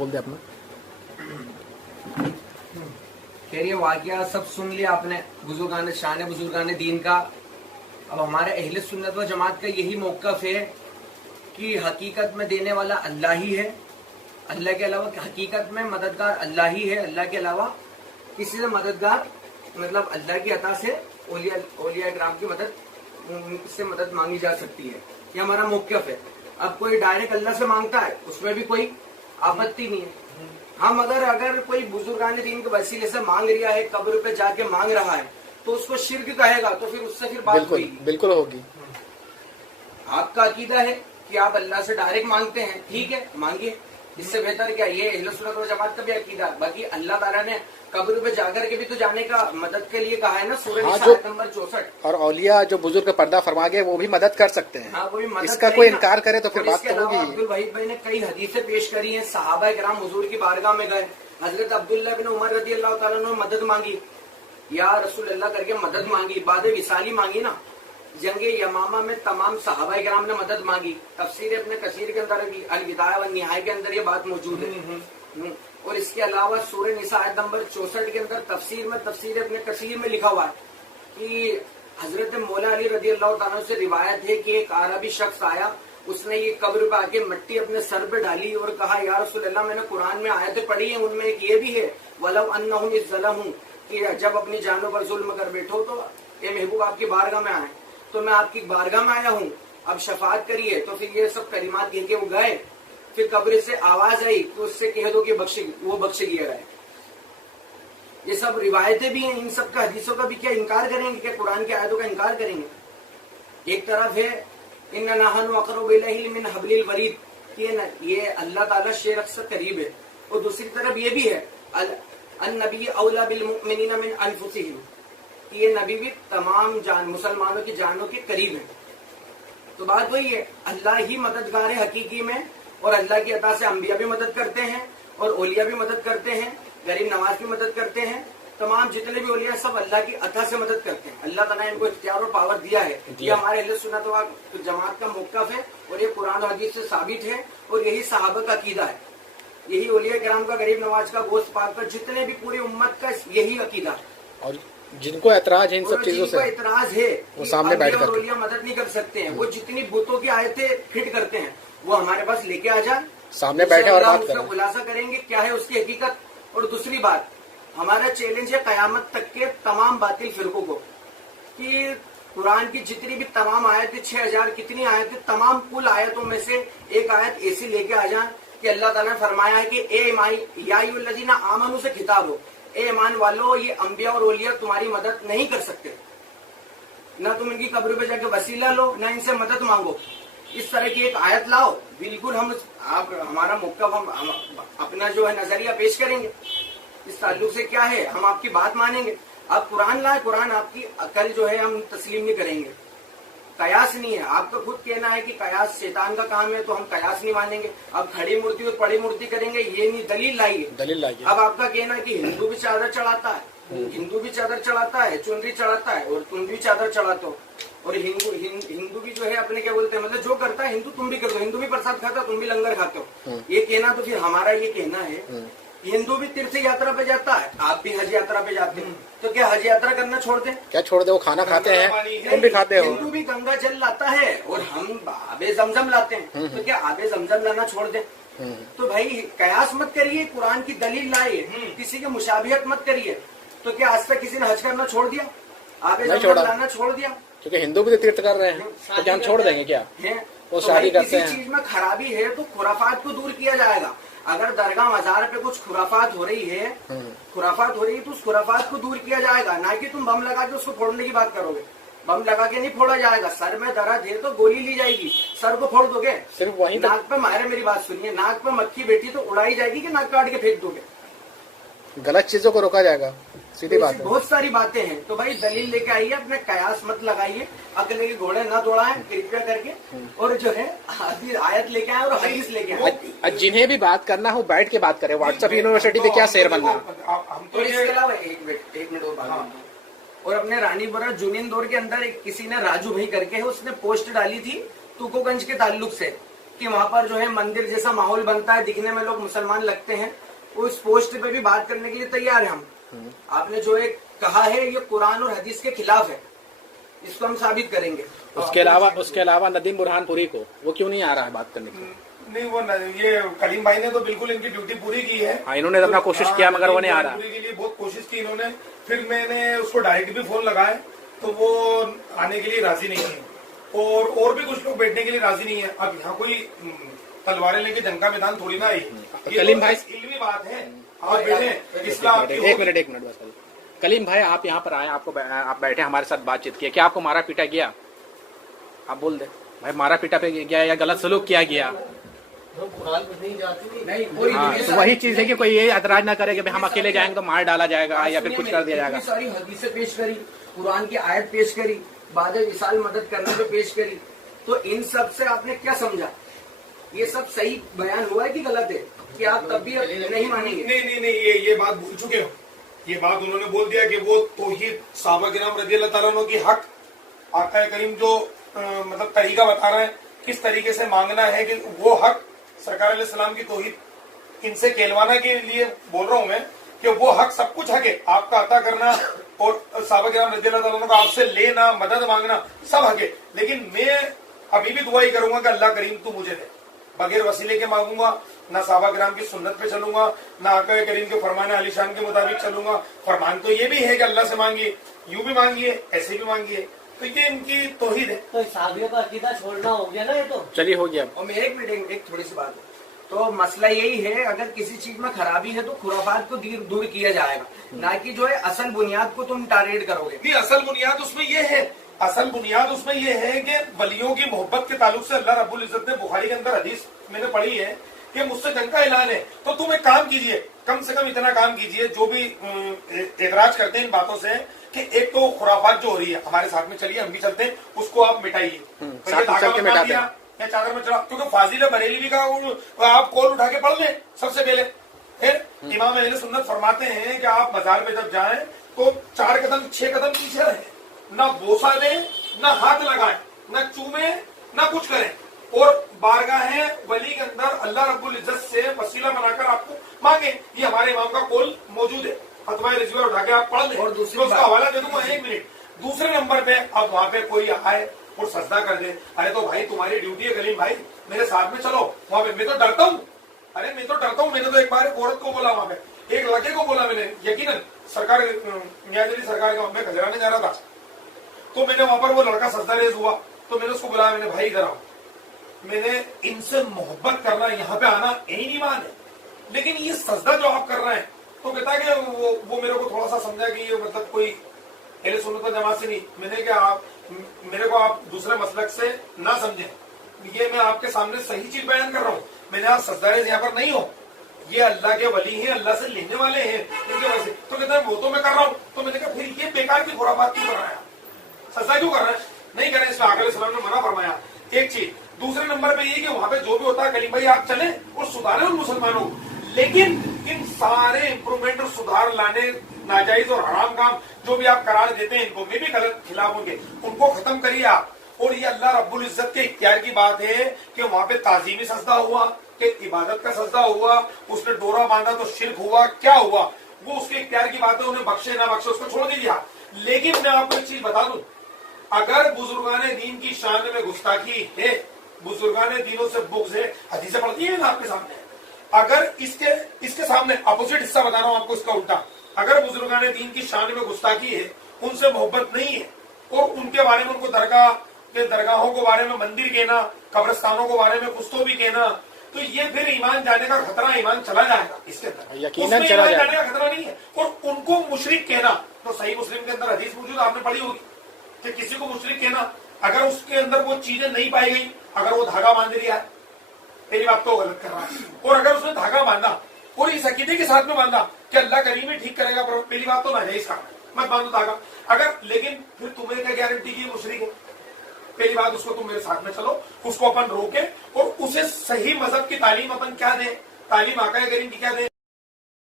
बोल दे अपना। खैर ये वाकया सब सुन लिया आपने बुजुर्गान शान बुजुर्गान दीन का। अब हमारे अहले सुन्नत व जमात का यही मौक़िफ़ है कि हकीकत में देने वाला अल्लाह ही है, अल्लाह के अलावा हकीकत में मददगार अल्लाह ही है, अल्लाह के अलावा किसी से मददगार मतलब अल्लाह की अता से औलिया इकराम की मदद से मदद मांगी जा सकती है। ये हमारा मौक़िफ़ है। अब कोई डायरेक्ट अल्लाह से मांगता है उसमें भी कोई आपत्ति नहीं है। हम अगर कोई बुजुर्गान दीन के वसीले से मांग रहा है, कब्र पे जाके मांग रहा है, तो उसको शिर्क कहेगा, तो फिर उससे फिर बात होगी। बिल्कुल होगी। आपका अकीदा है कि आप अल्लाह से डायरेक्ट मांगते हैं, ठीक है, मांगिए, इससे बेहतर क्या। ये अहले सुन्नत व जमात का भी अकीदा। बाकी अल्लाह ताला ने कब्र पे जाकर के भी तो जाने का मदद के लिए कहा है ना, सूरह निसा आयत नंबर 64। और औलिया जो बुजुर्ग का पर्दा फरमा गए वो भी मदद कर सकते हैं। हाँ, वो भी मदद इसका कोई इनकार करे तो फिर बात तो होगी। अब्दुल वहीद भाई ने कई हदीसें पेश करी हैं। सहाबा किराम हुजूर की बारगाह में गए, हजरत अब्दुल्लाह बिन उमर रज़ी अल्लाह ताला अन्हु ने मदद मांगी, या रसूल अल्लाह करके मदद मांगी, बाद विसाली मांगी ना। जंगे यमामा में तमाम सहाबा किराम ने मदद मांगी। तफसीर अपने कसीर के अंदर भी अल बिदाया व निहाया के अंदर ये बात मौजूद है। और इसके अलावा सूरह निसा आयत नंबर 64 के अंदर तफसीर अपने कसीर में लिखा हुआ है कि हजरत मौला अली रज़ी अल्लाह ताला अन्हु से रिवायत है कि एक अरबी शख्स आया, उसने ये कब्र पे आके मिट्टी अपने सर पे डाली और कहा, या रसूल अल्लाह, मैंने कुरान में आयतें पढ़ी हैं, उनमें एक ये भी है वलौ अन्नहुम इज़्ज़लमू, कि जब अपनी जानों पर जुल्म कर बैठो तो ये महबूब आपकी बारगाह में आए, तो मैं आपकी बारगाह में आया हूँ, अब शफाअत करिए। तो फिर ये सब कलिमात कह के वो गए। फिर कब्र से आवाज आई तो उससे कह दो कि वो बख्श दिया गए। ये सब रिवायतें भी हैं, इन सब का हदीसों का भी क्या इनकार करेंगे, क्या कुरान की आयतों का इनकार करेंगे। एक तरफ है इन्ना नहनु अक़रबु इलैहि मिन हब्लिल वरीद, ये अल्लाह ताला शेर से करीब है। और दूसरी तरफ ये भी है अन्नबी औला बिल मुमिनीना मिन अनफुसिहिम, ये नबी भी तमाम मुसलमानों की जानों के करीब है। तो बात वही है, अल्लाह ही मददगार है हकीकी में, और अल्लाह की अता से अंबिया भी मदद करते हैं और औलिया भी मदद करते हैं, गरीब नवाज भी मदद करते हैं। तमाम जितने भी औलिया सब अल्लाह की अता से मदद करते हैं। अल्लाह ताला ने इनको इख्तियार और पावर दिया है। ये हमारे अहले सुन्नत व जमात का मौक़िफ़ है और ये कुरान और हदीस से साबित है, और यही सहाबा का अकीदा है, यही औलिया किराम का, गरीब नवाज का, गोश्त पाक का, जितने भी पूरी उम्मत का यही अकीदा है। और जिनको एतराज है इन सब चीजों से, एतराज है वो सामने बैठ कर औलिया मदद नहीं कर सकते हैं, वो जितनी बुतों की आयतें फिट करते हैं वो हमारे पास लेके आ जाए, सामने बैठे और बात करें, खुलासा करेंगे क्या है उसकी हकीकत। और दूसरी बात, हमारा चैलेंज है कयामत तक के तमाम बातिल फिरकों को कि कुरान की जितनी भी तमाम आयतें, 6000 कितनी आयतें, तमाम कुल आयतों में से एक आयत ऐसी लेके आ जाए कि अल्लाह ताला ने फरमाया है कि ए या अय्युहल्लज़ीना आमनू से खिताब हो, ए ईमान वालों, ये अंबिया और औलिया तुम्हारी मदद नहीं कर सकते, ना तुम इनकी कब्र पे जाके वसीला लो, ना इनसे मदद मांगो। इस तरह की एक आयत लाओ, बिल्कुल हमारा मौक़िफ़, हम अपना जो है नजरिया पेश करेंगे, इस ताल्लुक से क्या है हम आपकी बात मानेंगे। आप कुरान लाए, कुरान आपकी अकल जो है हम तस्लीम नहीं करेंगे। कयास नहीं है, आपका खुद कहना है कि कयास शैतान का काम है, तो हम कयास नहीं मानेंगे। अब खड़ी मूर्ति और पड़ी मूर्ति करेंगे, ये नहीं, दलील लाइए। अब आपका कहना है कि हिंदू भी चादर चढ़ाता है, चुनरी चढ़ाता है, और तुम भी चादर चढ़ाते हो, और हिंदू भी जो है अपने क्या बोलते हैं, मतलब जो करता है हिंदू तुम भी करते हो, हिंदू भी प्रसाद खाता है, तुम भी लंगर खाते हो। ये कहना, तो फिर हमारा ये कहना है हिंदू भी तीर्थ यात्रा पे जाता है, आप भी हज यात्रा पे जाते हैं, तो क्या हज यात्रा करना छोड़ दें? क्या छोड़ दे? वो खाना खाते हैं, तुम भी खाते हो। हिंदू भी गंगा जल लाता है और हम आबे जमजम लाते हैं, तो क्या आबे जमजम लाना छोड़ दें? तो भाई कयास मत करिए, कुरान की दलील लाइए, किसी की मुशाबिहत मत करिए। तो क्या आज तक किसी ने हज करना छोड़ दिया, आबे जमजम लाना छोड़ दिया? क्योंकि हिंदू भी तीर्थ कर रहे हैं, तो क्या हम छोड़ देंगे क्या? वो शादी करते हैं। किसी चीज में खराबी है तो खुराफात को दूर किया जाएगा। अगर दरगाह मजार पे कुछ खुराफात हो रही है तो उस खुराफात को दूर किया जाएगा, ना कि तुम बम लगा के उसको फोड़ने की बात करोगे। बम लगा के नहीं फोड़ा जाएगा, सर में दर्द है तो गोली ली जाएगी, सर को फोड़ दोगे? सिर्फ वही नाक पे मारे, मेरी बात सुनिए, नाक पे मक्खी बैठी तो उड़ाई जाएगी कि नाक काट के फेंक दोगे? गलत चीजों को रोका जाएगा, सीधी बात है। बहुत सारी बातें हैं, तो भाई दलील लेके आइए, अपने कयास मत लगाइए, अकेले के घोड़े न दौड़ाएं कृपया करके, और जो है आयत लेके आए और हदीस लेके आए। जिन्हें भी बात करना हो बैठ के बात करें, व्हाट्सएप यूनिवर्सिटी पे क्या शेयर बनना। और इसके अलावा एक मिनट और बात, और अपने रानीपुरा जूनियन दौर के अंदर किसी ने राजू भाई करके है, उसने पोस्ट डाली थी तुकोगंज के ताल्लुक से کہ وہاں پر جو ہے مندر جیسا ماحول بنتا ہے, دکھنے میں لوگ مسلمان لگتے ہیں, اس پوسٹ پہ بھی بات کرنے کے لیے تیار ہیں ہم. آپ نے جو ایک کہا ہے یہ قرآن اور حدیث کے خلاف ہے, اس کو ہم ثابت کریں گے. اس کے علاوہ ندیم برہان پوری کو وہ کیوں نہیں آ رہا ہے بات کرنے کے لیے؟ نہیں, وہ یہ کلیم بھائی نے تو بالکل ان کی ڈیوٹی پوری کی ہے. انہوں نے اپنا کوشش کیا مگر وہ نہیں آ رہا. پوری کے لیے بہت کوشش کی انہوں نے. پھر میں نے اس کو ڈائریکٹ بھی فون لگایا تو وہ آنے کے لیے راضی نہیں ہے, اور بھی کچھ لوگ بیٹھنے کے لیے راضی نہیں ہے. اب یہاں کوئی تلواریں لے کے جنگ کا میدان تھوڑی نہ آئی, کلیم بھائی علمی بات ہے. آپ بیٹھے ایک منٹ بس. کلیم بھائی آپ یہاں پر آئے, آپ بیٹھے ہمارے ساتھ بات چیت کیا, کیا آپ کو مارا پیٹا گیا؟ آپ بول دیں بھائی, مارا پیٹا پہ گیا یا غلط سلوک کیا گیا؟ تو وہی چیز ہے کہ کوئی یہ اعتراض نہ کرے کہ ہم اکیلے جائیں گے تو مار ڈالا جائے گا یا پھر کچھ کر دیا جائے گا. ساری حدیثیں پیش کری, قرآن کی آیت پیش کری, بعد وصال مدد کرنے پہ پیش کری, تو ان سب سے آپ نے کیا سمجھا؟ یہ سب صحیح بیان ہوا ہے کہ غلط ہے کہ آپ تب بھی نہیں مانیں گے؟ نہیں, یہ بات بھول چکے ہو. یہ بات انہوں نے بول دیا کہ وہ توحید صحابہ کرام رضی اللہ تعالیٰ عنہ کی حق, آقا کریم جو مطلب طریقہ بتا رہے ہیں کس طریقے سے مانگنا ہے, کہ وہ حق سرکار علیہ السلام کی توحید ان سے کہلوانا کے لیے بول رہا ہوں میں کہ وہ حق سب کچھ حق ہے. آپ کا عطا کرنا اور صحابہ کرام رضی اللہ تعالیٰ عنہ کا آپ سے لینا, مدد مانگنا سب حق ہے. لیکن میں ابھی بھی دعا ہی کروں گا کہ اللہ کریم تو مجھے دے, بغیر وسیلے کے مانگوں گا, نہ صحابہ کرام کی سنت پہ چلوں گا, نہ آقا کریم کے فرمان علی شان کے مطابق چلوں گا. فرمان تو یہ بھی ہے کہ اللہ سے مانگیے, یوں بھی مانگیے, ایسے بھی مانگیے, تو یہ ان کی توحید ہے. تو صحابیوں کا عقیدہ چھوڑنا ہو گیا نا یہ تو. چلیے ہو گیا. اور میں ایک تھوڑی سی بات ہے, تو مسئلہ یہی ہے اگر کسی چیز میں خرابی ہے تو خرافات کو دور کیا جائے گا, نہ کہ جو ہے اصل بنیاد کو تم ٹارگیٹ کرو گے. نہیں, اصل بنیاد اس میں یہ ہے, اصل بنیاد اس میں یہ ہے کہ ولیوں کی محبت کے تعلق سے اللہ رب العزت نے بخاری کے اندر حدیث میں نے پڑھی ہے کہ مجھ سے جنگ کا اعلان ہے, تو تم ایک کام کیجئے, کم سے کم اتنا کام کیجئے, جو بھی اعتراض کرتے ہیں ان باتوں سے, کہ ایک تو خرافات جو ہو رہی ہے ہمارے ساتھ میں چلیے, ہم بھی چلتے ہیں, اس کو آپ مٹائیے. یا چادر میں چڑھا, کیونکہ فاضل بریلوی کا آپ کال اٹھا کے پڑھ لیں سب سے پہلے. پھر امام اہل سنت فرماتے ہیں کہ آپ مزار پہ جب جائیں تو 4 قدم 6 قدم پیچھے رہیں, نہ بوسا دیں, نہ ہاتھ لگائیں, نہ چومیں, نہ کچھ کریں, اور بارگاہ ولی کے اندر اللہ رب العزت سے وسیلہ بنا کر آپ کو مانگیں. یہ ہمارے امام کا قول موجود ہے, فتویٰ رضویہ اٹھا کے آپ پڑھ لیں. اور دوسرا اس کا حوالہ دے دوں گا 1 منٹ. دوسرے نمبر پہ اب وہاں پہ کوئی آئے اور سجدہ کر دے, ارے تو بھائی تمہاری ڈیوٹی ہے کلیم بھائی, میرے ساتھ میں چلو وہاں پہ. میں تو ڈرتا ہوں, میں نے تو ایک بار ایک عورت کو بولا, وہاں پہ ایک لڑکے کو بولا, میں نے یقیناً سرکار میاں جلی سرکار کے میں کھجرانے جا رہا تھا, تو میں نے وہاں پر وہ لڑکا سجدہ ریز ہوا, تو میں نے اس کو بلایا, میں نے بھائی ادھر آؤ, میں نے ان سے محبت کرنا, یہاں پہ آنا یہی ایمان ہے, لیکن یہ سجدہ جو آپ کر رہے ہیں, تو کہتا ہے کہ وہ میرے کو تھوڑا سا سمجھا کہ یہ مطلب کوئی اہل سنت و جماعت سے نہیں. میں نے کہ میرے کو آپ دوسرے مسلک سے نہ سمجھیں, یہ میں آپ کے سامنے صحیح چیز بیان کر رہا ہوں. میں نے آپ سجدہ ریز یہاں پر نہیں ہو, یہ اللہ کے ولی ہیں, اللہ سے لینے والے ہیں, ان کے وجہ سے. تو کہتا ہے وہ تو میں کر رہا ہوں. تو میں نے کہا پھر یہ بیکار کی خرافات کیوں کر رہا ہے, سجدہ کیوں کر رہا ہے؟ نہیں کریں, اس میں آقا علیہ السلام نے منع فرمایا. ایک چیز. دوسرے نمبر پہ یہ کہ وہاں پہ جو بھی ہوتا ہے کلیم بھائی آپ چلیں اور سدھاریں ان مسلمانوں کو, لیکن ان سارے امپروومنٹ اور سدھار لانے, ناجائز اور حرام کام جو بھی آپ قرار دیتے ہیں ان کو, میں بھی غلط خلاف ہوں گے, ان کو ختم کریے آپ. اور یہ اللہ رب العزت کے اختیار کی بات ہے کہ وہاں پہ تعظیمی سجدہ ہوا, کہ عبادت کا سجدہ ہوا, اس نے ڈورا باندھا تو شرک ہوا, کیا ہوا, وہ اس کے اختیار کی بات ہے, انہیں بخشے نہ بخشے اس کو چھوڑ دیا. لیکن میں آپ کو ایک چیز بتا دوں, اگر بزرگان دین کی شان میں گستاخی ہے, بزرگان دینوں سے بغض ہے, حدیثیں پڑھتی ہیں آپ کے سامنے, اگر اس کے سامنے اپوزٹ حصہ بتا رہا ہوں آپ کو, اس کا الٹا, اگر بزرگان دین کی شان میں گستاخی ہے, ان سے محبت نہیں ہے, اور ان کے بارے میں ان کو درگاہوں کے بارے میں مندر کہنا, قبرستانوں کے بارے میں کچھ تو بھی کہنا, تو یہ پھر ایمان جانے کا خطرہ, ایمان چلا جائے گا اس کے اندر, یقیناً چلا جائے گا, جانے کا خطرہ نہیں ہے. اور ان کو مشرک کہنا, تو صحیح مسلم کے اندر حدیث موجود آپ نے پڑھی ہوگی کہ کسی کو مشرک کہنا اگر اس کے اندر وہ چیزیں نہیں پائی گئی, اگر وہ دھاگا باندھ رہا ہے, پہلی بات تو غلط کر رہا ہے, اور اگر اس نے دھاگا باندھا اور اس عقیدے کے ساتھ میں باندھا کہ اللہ کریم ہی ٹھیک کرے گا, پہلی بات تو ناجائز کام ہے, مت باندھو دھاگا. اگر لیکن پھر تمہیں کیا گارنٹی کی مشرک ہے؟ پہلی بات اس کو تم میرے ساتھ میں چلو, اس کو اپن روکے اور اسے صحیح مذہب کی تعلیم اپن کیا دیں, تعلیم آقا کریم کی کیا دیں,